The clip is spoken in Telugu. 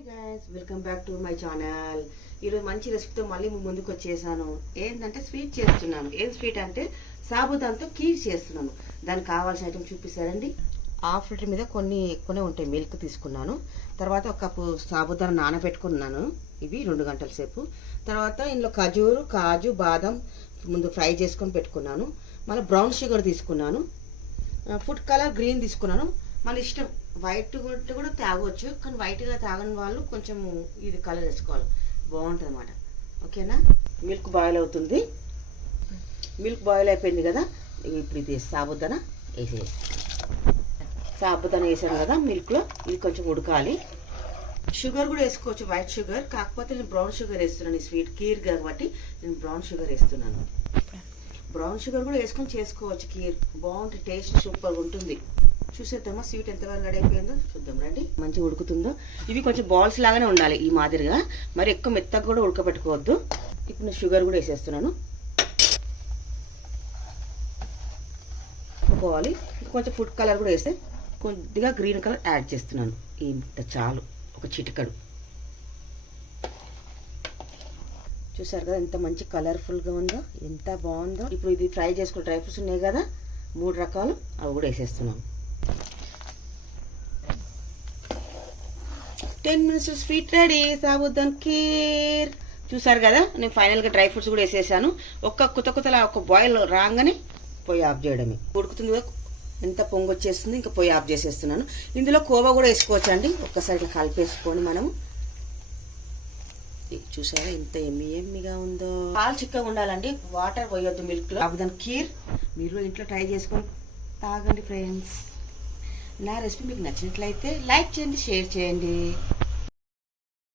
Hi guys, welcome back to my channel. ఈరోజు మంచి రెసిపీతో మళ్ళీ ముందుకు వచ్చేసాను. ఏంటంటే స్వీట్ చేస్తున్నాను. ఏం స్వీట్ అంటే సాబుదాంతో కీర్ చేస్తున్నాను. దానికి కావాల్సిన ఐటమ్ చూపిస్తారండి. హాఫ్ లీటర్ మీద కొన్ని ఎక్కువనే ఉంటాయి. మిల్క్ తీసుకున్నాను. తర్వాత ఒక కప్పు సాబుదాన నానబెట్టుకున్నాను. ఇవి 2 గంటల సేపు. తర్వాత ఇందులో కాజు బాదం ముందు ఫ్రై చేసుకొని పెట్టుకున్నాను. మళ్ళీ బ్రౌన్ షుగర్ తీసుకున్నాను. ఫుడ్ కలర్ గ్రీన్ తీసుకున్నాను. మన ఇష్టం, వైట్ కూడా తాగవచ్చు, కానీ వైట్గా తాగని వాళ్ళు కొంచెం ఇది కలర్ వేసుకోవాలి, బాగుంటుంది అన్నమాట. ఓకేనా? మిల్క్ బాయిల్ అవుతుంది. మిల్క్ బాయిల్ అయిపోయింది కదా, ఇప్పుడు ఇది సాబుదాన వేసేసి సాబుదాన వేసాను కదా మిల్క్లో. ఇది కొంచెం ఉడకాలి. షుగర్ కూడా వేసుకోవచ్చు, వైట్ షుగర్. కాకపోతే నేను బ్రౌన్ షుగర్ వేస్తున్నాను. ఈ స్వీట్ కీర్ కాబట్టి నేను బ్రౌన్ షుగర్ వేస్తున్నాను. బ్రౌన్ షుగర్ కూడా వేసుకొని చేసుకోవచ్చు. కీర్ బాగుంటుంది, టేస్ట్ సూపర్గా ఉంటుంది. చూసేద్దామా స్వీట్ ఎంతవరకు రెడీ అయిపోయిందో చూద్దాం రండి. మంచిగా ఉడుకుతుందో. ఇవి కొంచెం బాల్స్ లాగానే ఉండాలి ఈ మాదిరిగా, మరి ఎక్కువ మెత్తగా కూడా ఉడకబెట్టుకోవద్దు. ఇప్పుడు నేను షుగర్ కూడా వేసేస్తున్నాను. ఉడుకోవాలి. కొంచెం ఫుడ్ కలర్ కూడా వేస్తే కొద్దిగా గ్రీన్ కలర్ యాడ్ చేస్తున్నాను. ఇంత చాలు, ఒక చిటికడు. చూసారు కదా ఎంత మంచి కలర్ఫుల్గా ఉందో, ఎంత బాగుందో. ఇప్పుడు ఇది ఫ్రై చేసుకున్న డ్రై ఫ్రూట్స్ ఉన్నాయి కదా, 3 రకాలు, అవి కూడా వేసేస్తున్నాను. 10 minutes sweet ready, sabudana kheer. చూసారు కదా, నేను ఫైనల్గా డ్రై ఫ్రూట్స్ కూడా వేసేసాను. ఒక్క కుతలా ఒక బాయిల్ రాగానే పొయ్యి ఆఫ్ చేయడమే. ఉడుకుతుంది కదా, ఎంత పొంగు వచ్చేస్తుంది. ఇంకా పొయ్యి ఆఫ్ చేసేస్తున్నాను. ఇందులో కోవా కూడా వేసుకోవచ్చు అండి. ఒక్కసారి ఇట్లా కలిపేసుకొని మనము. చూసారా ఎంత ఎమ్మిగా ఉందో. పాలు చిక్కగా ఉండాలండి, వాటర్ పోయొద్దు మిల్క్ లో. సాబుదాన్ కీర్ మీరు ఇంట్లో ట్రై చేసుకొని తాగండి ఫ్రెండ్స్. నా రెసిపీ మీకు నచ్చినట్లయితే లైక్ చేయండి, షేర్ చేయండి.